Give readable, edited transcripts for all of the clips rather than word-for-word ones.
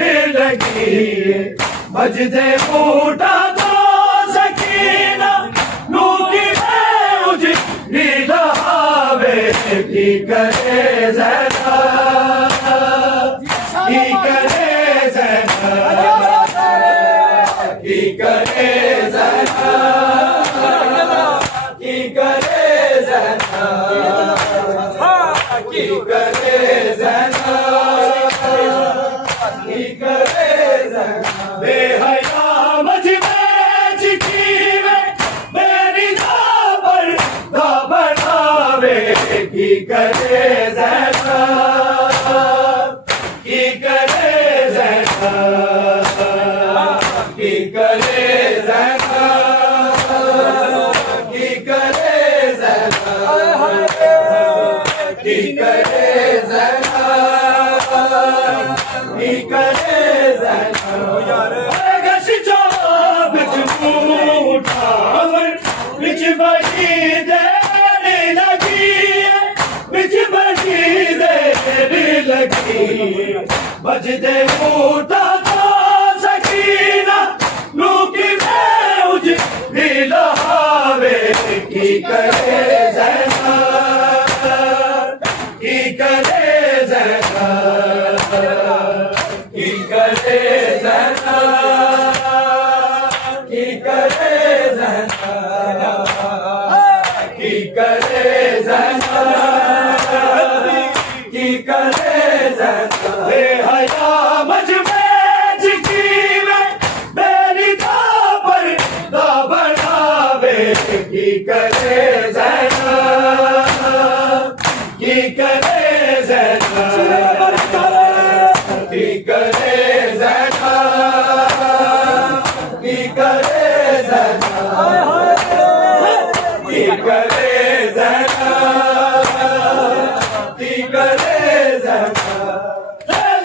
देर लगी बजदे बूटा तो सकीना लूकी में उजड़ी रहावे की करे ज़ैना की करे ज़ैना की करे ज़ैना की करे ज़ैना की करे ज़ैना की करे ज़ैना बेहया मजमे चिकी में मेरी दाबर दा बनावे की करे ज़ैना की करे ज़ैना की करे ज़ैना की करे ज़ैना की करे ज़ैना की करे ज़ैना गश जो बिच उठावर बिच बड़ी देर लगी बिच बड़ी देर लगी बजदे बूटा तो सकीना लूकी में उजड़ी लहावे की करे ज़ैना की करे ज़ैना की करे ज़ैना की करे ज़ैना की करे ज़ैना की करे ज़ैना बेहया मजमे जिकी में मेरी दाबर दा बनावे की करे ज़ैना की करे ज़ैना की करे ज़ैना की करे ज़ैना की करे ज़ैना की करे ज़ैना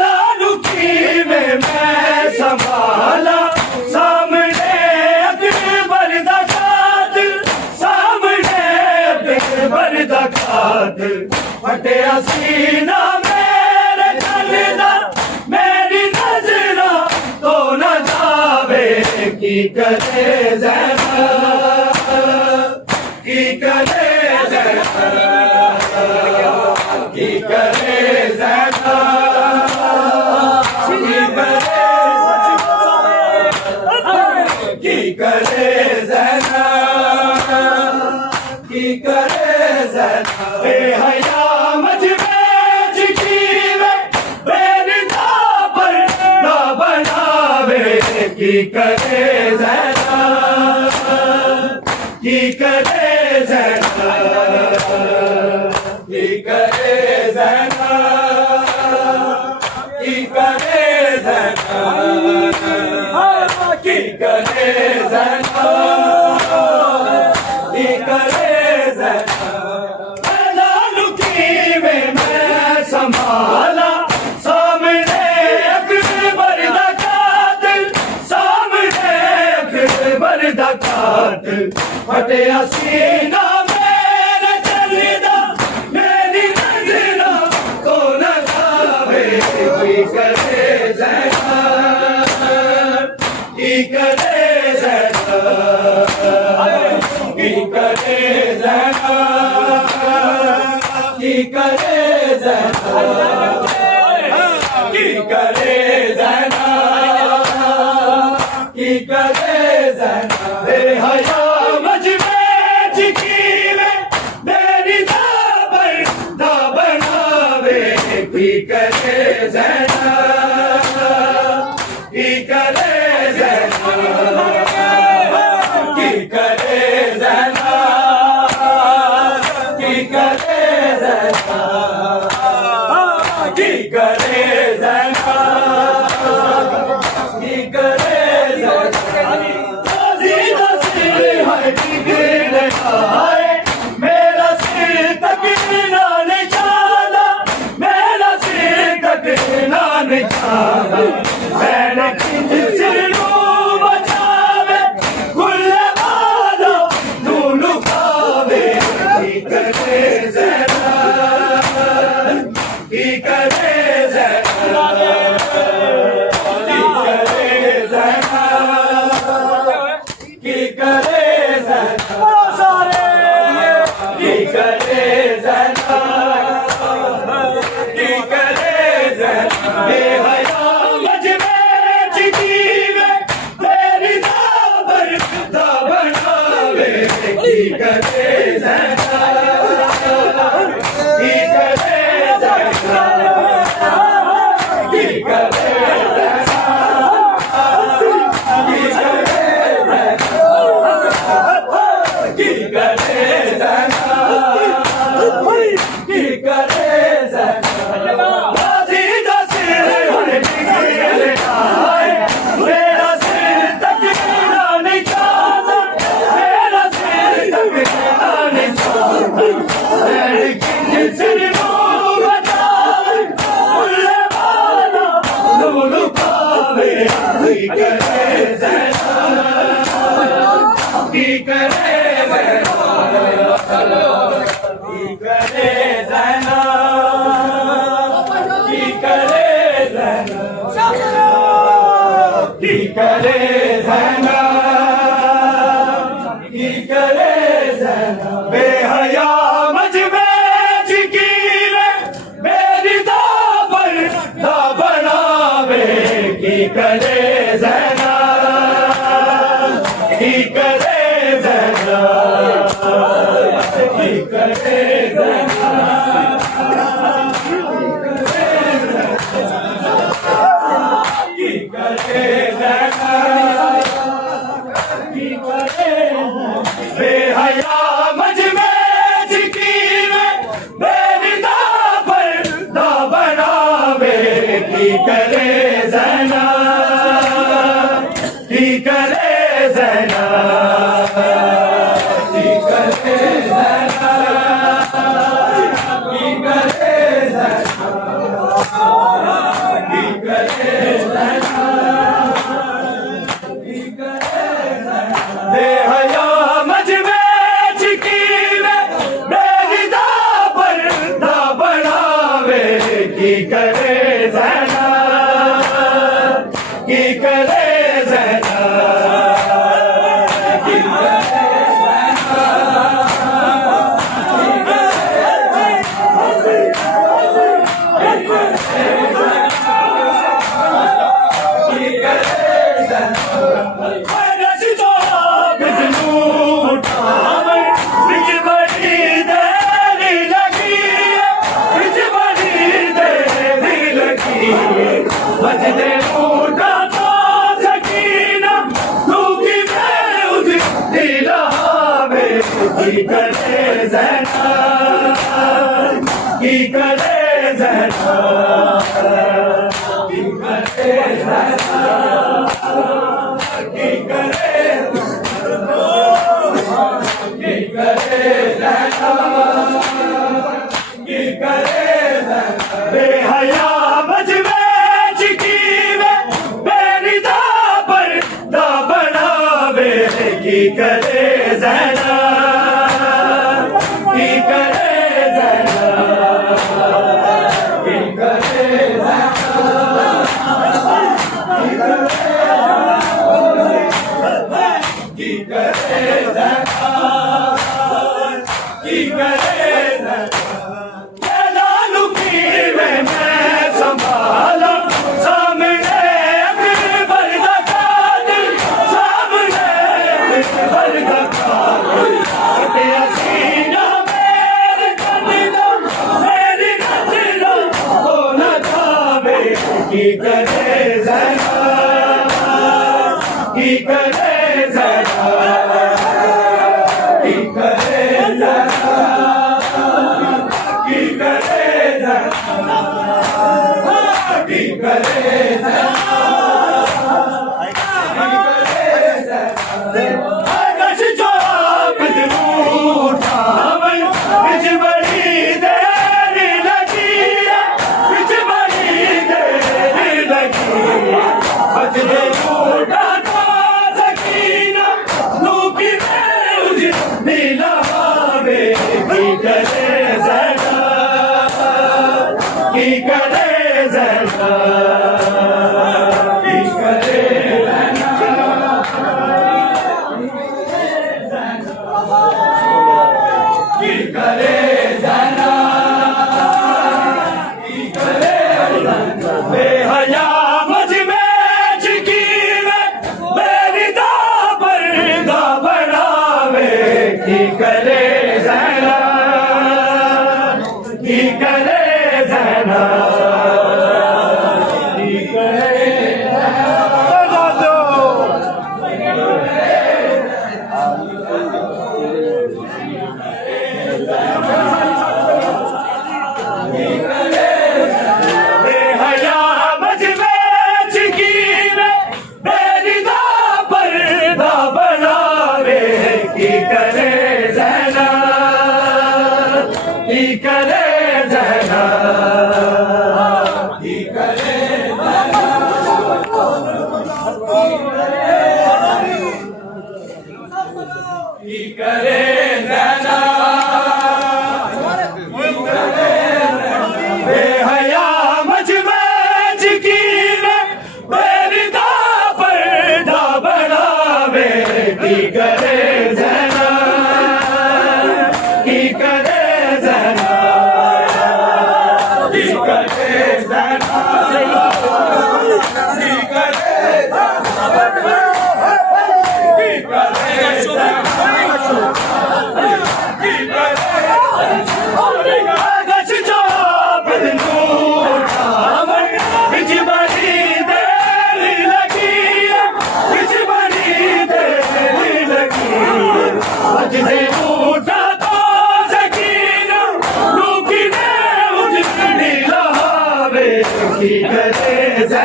लालुकी में मैं संभाला सामने अकबर दा कातिल सामने अकबर दा कातिल फटिया सीना मेरे चलदा मेरी नजरा तो न जावे की करे ज़ैना की करे ज़ैना की करे ज़ैना की करे की करे ज़ैना की करे ज़ैना बेहया मजमे जिकी में मेरी दाबर ना बनावे की करे ज़ैना की करे ज़ैना की करे ज़ैना की करे ज़ैना की करे ज़ैना की करे ज़ैना लालुकी में मैं संभाला सामने अकबर दा कातिल सामने अकबर दा कातिल फटिया सीना मेरे चलदा मेरी नजरा तो न जावे की करे ज़ैना की करे ज़ैना की करे ज़ैना की करे ज़ैना की करे ज़ैना की करे ज़ैना बेहया मजमे जिकी में मेरी दाबर दा बनावे की करे ज़ैना की करे ज़ैना की करे ज़ैना की करे ज़ैना की करे ज़ैना की करे ज़ैना मेरा सिर तक ना निकाला मेरा सिर तक ना निकाला मैंने सिर बचावे खुले वाला तू लुकावे की करे ज़ैना की करे ज़ैना बेहया मजमे चिकीवे तेरी दाबर दा बनावे की करे ज़ैना की करे ज़ैना की करे बेहया मजमे चिकीवे मेरी दाबर दा बनावे की करे ज़ैना की करे ज़ैना की करे ज़ैना की करे ज़ैना की करे बेहया मजमे चिकीवे मेरी दाबर दा बनावे की करे ज़ैना की करे ज़ैना की करे ज़ैना की करे ज़ैना की करे ज़ैना की करे बेहया मजमे चिकीवे मेरी दाबर दा बनावे की करे ज़ैना की करे ज़ैना की करे बजने उठा तो सकीना लूकी मैं उस दिला में की करे ज़ैना की करे ज़ैना की करे ज़ैना की करे की करे ज़ैना की करे ज़ैना बेहया मजमे की करे ज़ैना की करे ज़ैना की करे ज़ैना की करे ज़ैना की करे ज़ैना लालू की मैं संभाला की करे ज़ैना की करे ज़ैना की करे ज़ैना की करे ज़ैना की करे ज़ैना आकाश जो बिजली उठावे बिच बड़ी देरी लगी बिच बड़ी देरी लगी बजने उठा तो सकीना लूकी मैं उस नीलावे की करे ज़ैना की करे ज़ैना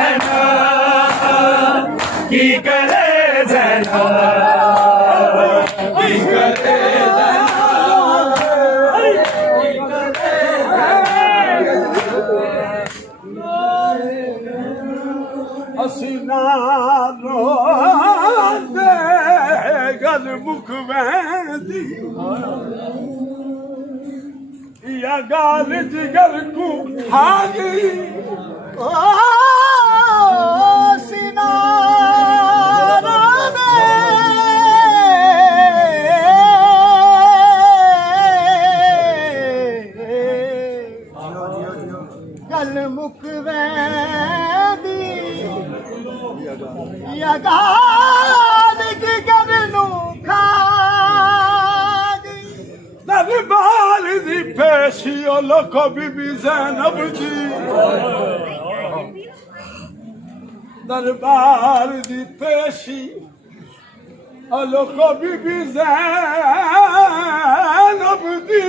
ज़ैना की करे ज़ैना की करे ਅਸੀਂ ਨਾ ਰੋਂਦੇ ਗੱਲ ਮੁਖ ਵੈਂਦੀ ਯਾ ਗਾਲ ਜਿਗਰ ਕੋ ਹਾਗੀ ਅਸੀਂ ਨਾ ਰੋਂਦੇ ਗੱਲ ਮੁਖ ਵੈਂਦੀ या गाल की करनू खादी दरबार दी पेशी ओ लोको बीबी ज़ैनब जी दरबार दी पेशी ओ लोको बीबी ज़ैनब जी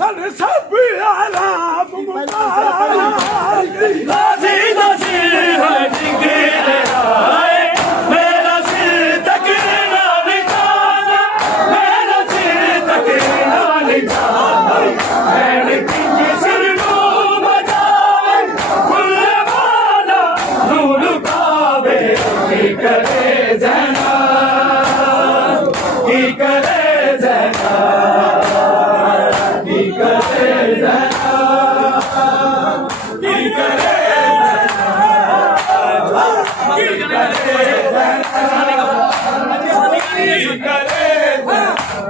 सारे सब आराम मुबारक नाज़ी नाज़ी है जिगरे आए मेरा सिर तक ना निकाला मेरा सिर तक ना निकाला मैंने किंग सिर नो बजावे खुले वाला नूर कावे की करे ज़ैना की करे ज़ैना की करे ज़ैना की करे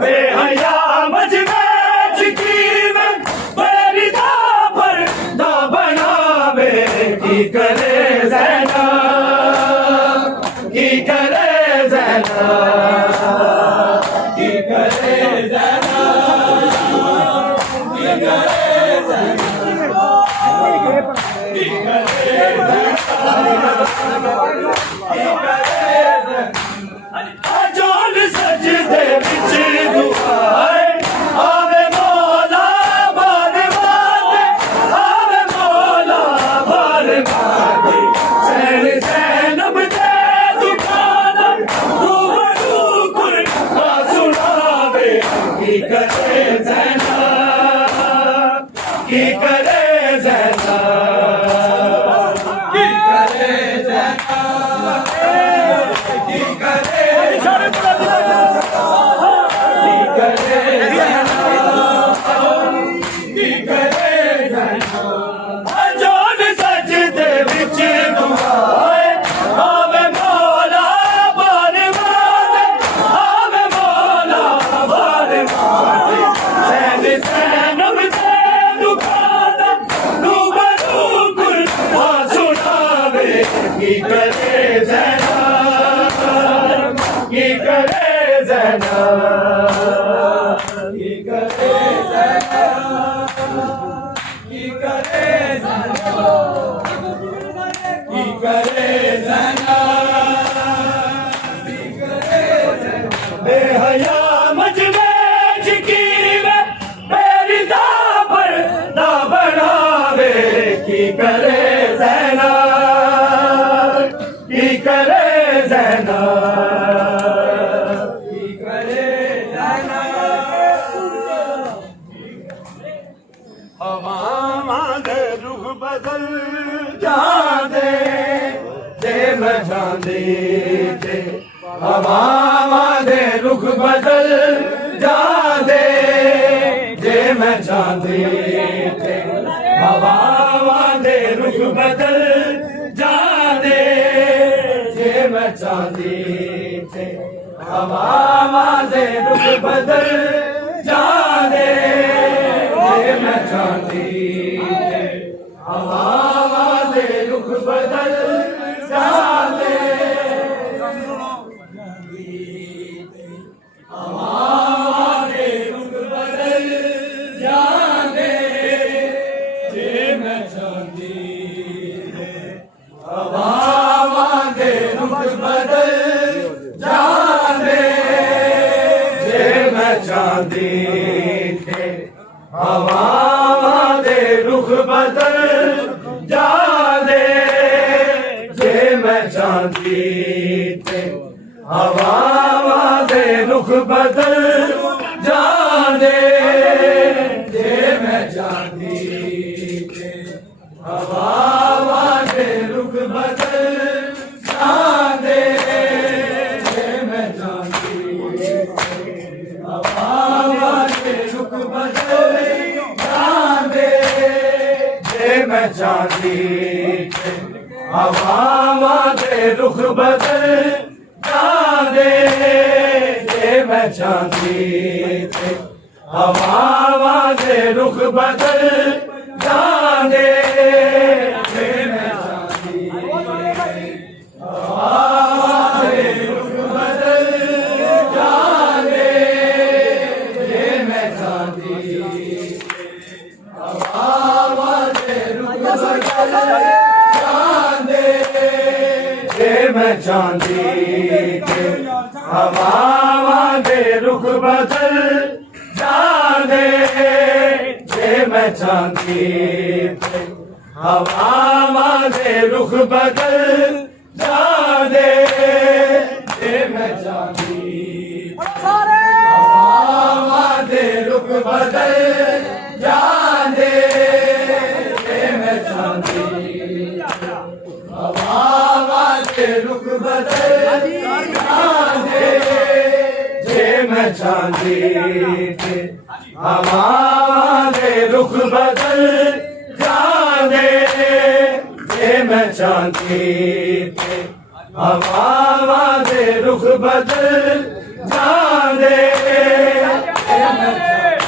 बेहया मजमेज की में परिदा पर दा बनावे की करे ज़ैना की करे ज़ैना की करे ज़ैना की करे ज़ैना की करे जोन सजदे विच दुआए आवे मौला बार बार आवे मौला बार बार सैन ज़ैनब दे दुकान रूबरू कुर्बा सुनावे की करे ज़ैना की करे ज़ैना की करे ज़ैना की करे जोन सजदे विच दुआए आवे मौला बार बार आवे मौला बार बार सैन ज़ैनब दे दुकान रूबरू कुर्बा सुनावे की करे ज़ैना की करे ज़ैना की करे ज़ैना की करे ज़ैना की करे ज़ैना की करे ज़ैना बेहया मजमेज की में परिदा पर ना बनावे की करे ज़ैना की करे ज़ैना की करे ज़ैना हवावां दे रुख बदल जादे जे मैं जांदी जे हवावां दे रुख बदल जादे जे मैं जांदी जे हवावां दे रुख बदल जादे जे मैं जांदी जे हवावां दे रुख बदल जादे जे मैं जांदी जे हवावां दे रुख बदल जादे हवावां दे रुख बदल जादे जे मैं जांदी जे हवावां दे रुख बदल जादे जे मैं जांदी जे हवावां दे रुख बदल जादे मैं चांदी ते हवावां दे रुख बदल जांदे जे मैं चांदी ते हवावां दे रुख बदल जांदे जे मैं चांदी हवावां दे रुख बदल जांदे जे मैं चांदी ते हवावां दे रुख बदल जांदे जे मैं चांदी ते हवावां दे रुख बदल जांदे जे मैं चांदी हवावां दे रुख बदल जांदे जे मैं चांदी हवावां दे रुख बदल मैं चांदी के हवावां दे रुख बदल जांदे जे मैं चांदी के हवावां दे रुख बदल जांदे जे मैं चांदी हवावां दे रुख बदल जांदे जे मैं चांदी हवावां दे रुख बदल जांदे जे मैं चांदी ते हवावां दे रुख बदल जांदे जे मैं चांदी ते हवावां दे रुख बदल जांदे जे मैं चांदी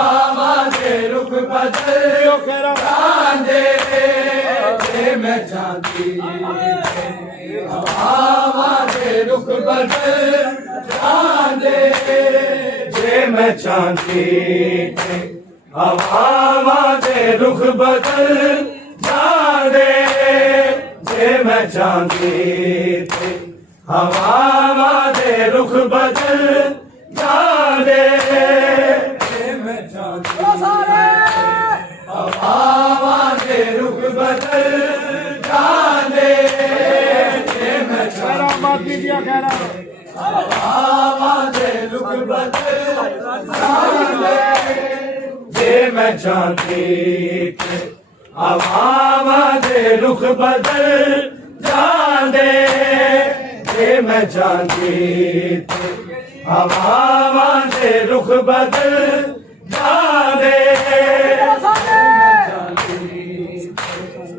हवावां दे रुख बदल जांदे मैं चांदी हवावां दे रुख बदल जांदे जे मैं चांदी हवावां दे रुख बदल जांदे जे मैं चांदी हवावां दे रुख बदल जांदे जे मैं चांदी हवावां दे रुख बदल जांदे जे मैं चांदी हवावां दे रुख बदल जांदे जे मैं चांदी हवावां दे रुख बदल जांदे जे मैं चांदी हवावां दे रुख बदल जांदे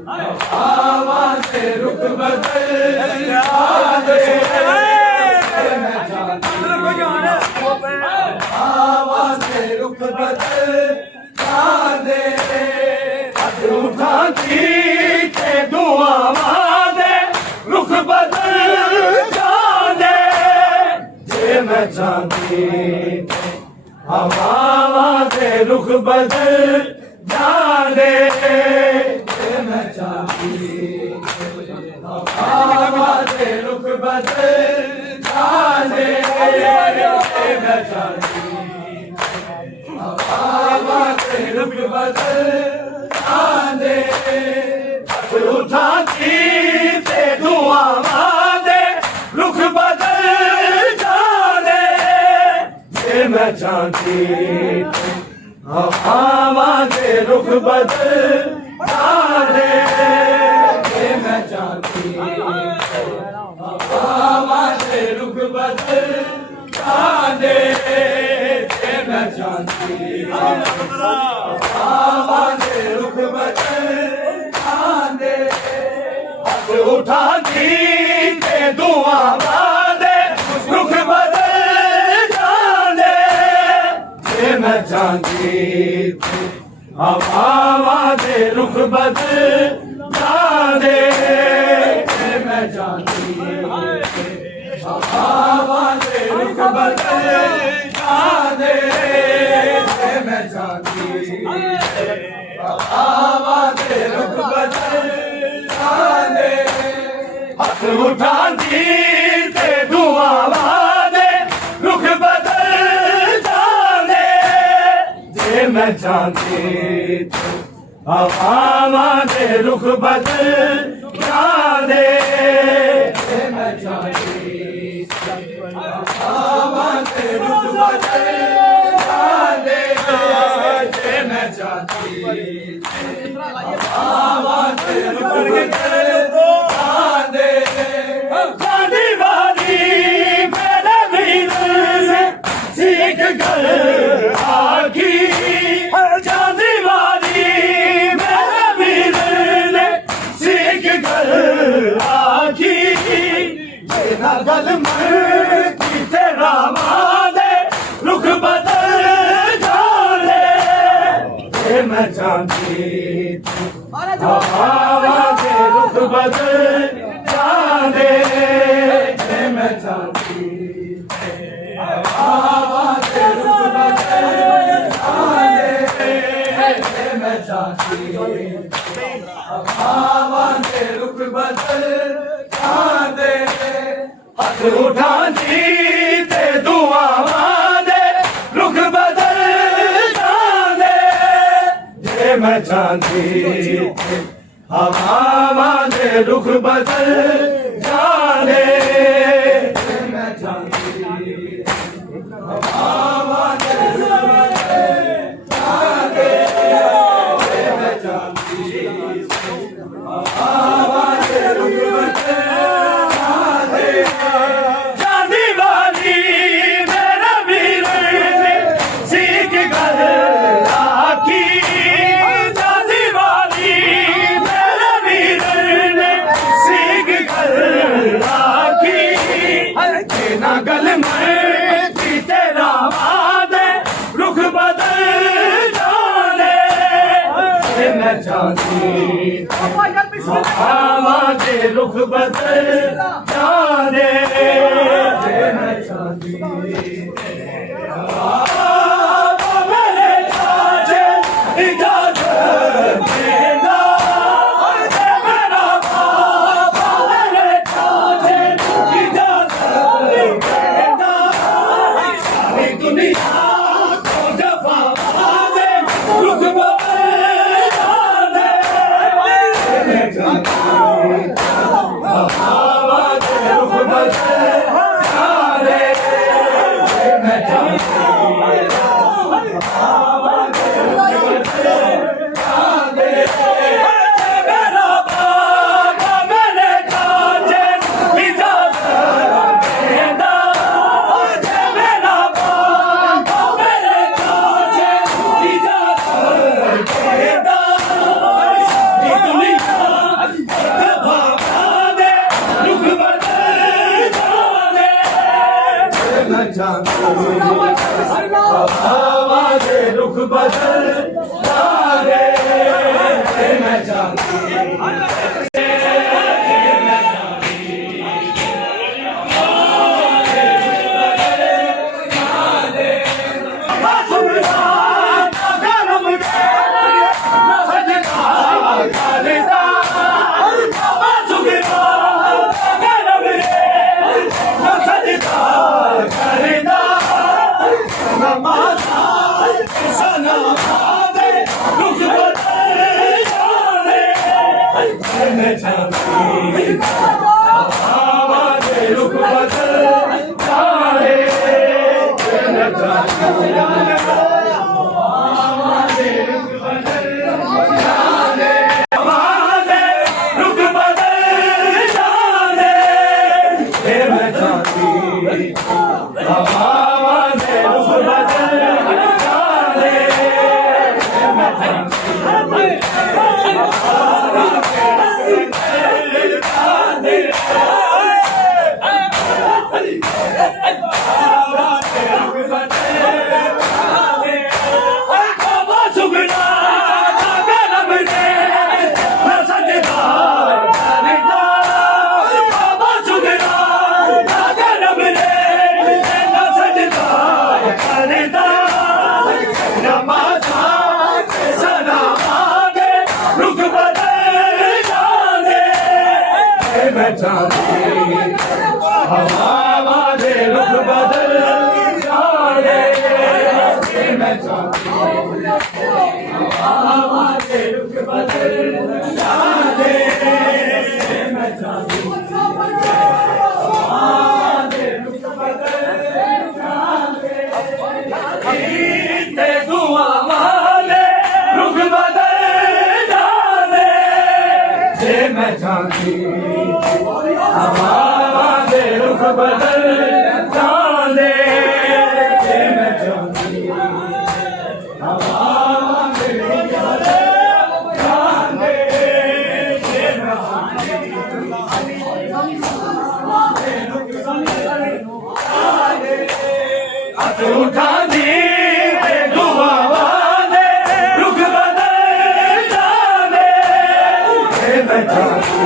हवावां दे रुख बदल जांदे मैं चांदी हवावां दे रुख बदल जांदे उठांदी ते दुआवां दे रुख बदल जांदे जे मैं चांदी हवावां दे रुख बदल जांदे जे मैं चांदी हवावां दे रुख बदल जांदे जे मैं चांदी हवावां दे रुख बदल जांदे उठांदी ते दुआवां दे रुख बदल जांदे जे मैं चांदी हवावां दे रुख बदल जांदे जे मैं चांदी हवावां दे रुख बदल जांदे जे मैं चांदी हवावां दे रुख बदल जांदे उठांदी ते दुआवां दे रुख बदल जांदे जे मैं चांदी हवावां दे रुख बदल जांदे जे मैं चांदी हवावां दे रुख बदल जांदे जे मैं चांदी हवावां दे रुख बदल जांदे उठांदी ते दुआवां दे रुख बदल जांदे जे मैं चांदी हवावां दे रुख बदल चांदी हवा दे रुख जाने चांदी वाली मेरे वीर से सीख कर आगी चांदी वाली मेरे वीर ने सीख कर आगी ना गल मर की तेरा वादे रुख बदल जाने ये मैं चांदी हवा दे रुख बदल जाने ये मैं चांदी हवा दे रुख बदल जाने ये मैं चांदी हवा दे रुख बदल जाने हथ उठानी ते दुआवां दे रुख बदल जाने जे मैं चांदी हवावां दे रुख बदल जाने जे मैं चांदी हवावां दे रुख बदल जाने जे मैं चांदी हवावां दे रुख बदल चांदी वाली मेरा वीर सीख कर आखी चांदी वाली मेरा वीर सीख कर आखी ना गल में की तेरा वादे रुख बदल जाने मैं चांदी हवा दे रुख बदल जाने मैं चांदी मेरे चाचे इजाजत देना मेरा बाबा मेरे चाचे इजाजत देना सारी दुनिया को जफा दे रुख बदल जाने मैं चांदी हवा दे रुख बदल जाने मैं चांदी हवा दे रुख बदल जाने मेरा बाबा मेरे चाचे इजाजत देना मेरा बाबा मेरे चाचे इजाजत देना दुनिया रुख बदल जाने मैं चांदी हवा दे रुख बदल जाने मैं चांदी मैं चांदी हवा दे रुख बदल जाने मैं चांदी हवा दे रुख बदल जाने हवा दे रुख बदल जाने मैं चांदी हवा दे रुख बदल जाने मैं चांदी मैं चांदी हवा दे रुख बदल जाने मैं चांदी हवा दे रुख बदल जाने मैं चांदी हवा दे रुख बदल जाने दुआ वाले रुख जे मैं चांदी हवा दे रुख बदल जाने जे मैं चांदी हवा दे रुख बदल जाने जे मैं हथ उठा दी दुआवा दे रुख बदल जाने जे मैं चांदी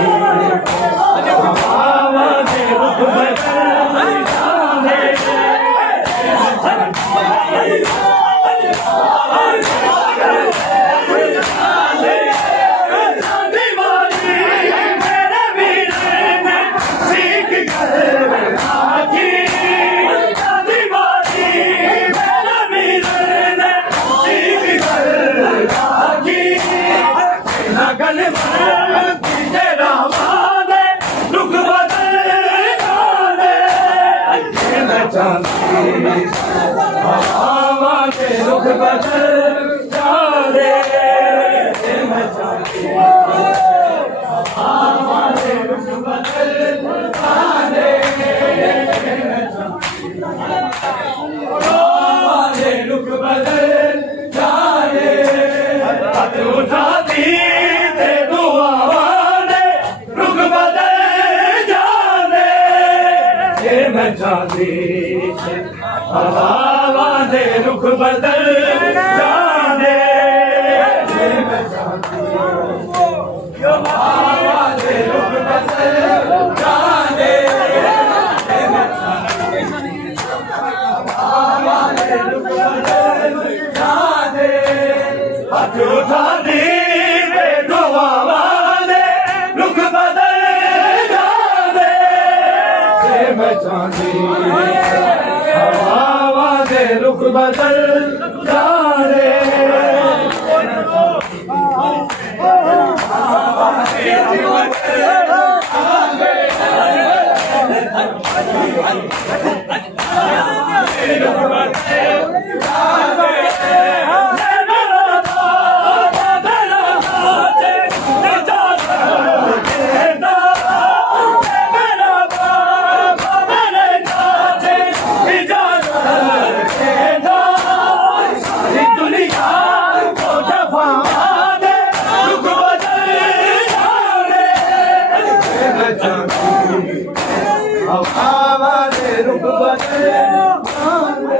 हवा दे रुख बदल जाने हवा के रुख बदल जाने मैं चाहती हवा के रुख बदल जाने हवा के रुख बदल जाने हाथ उठाती ते दुआवा दे रुख बदल जाने ये मैं चाहती हवा दे रुख बदल जाने ये मैं चाहती हवा दे रुख बदल जाने ये मैं चाहती हवा दे रुख बदल जाने हाथ उठा दी दुआवा दे रुख बदल जाने ये मैं चाहती हवा दे रुख बदल जाने हवा दे रुख बदल जाने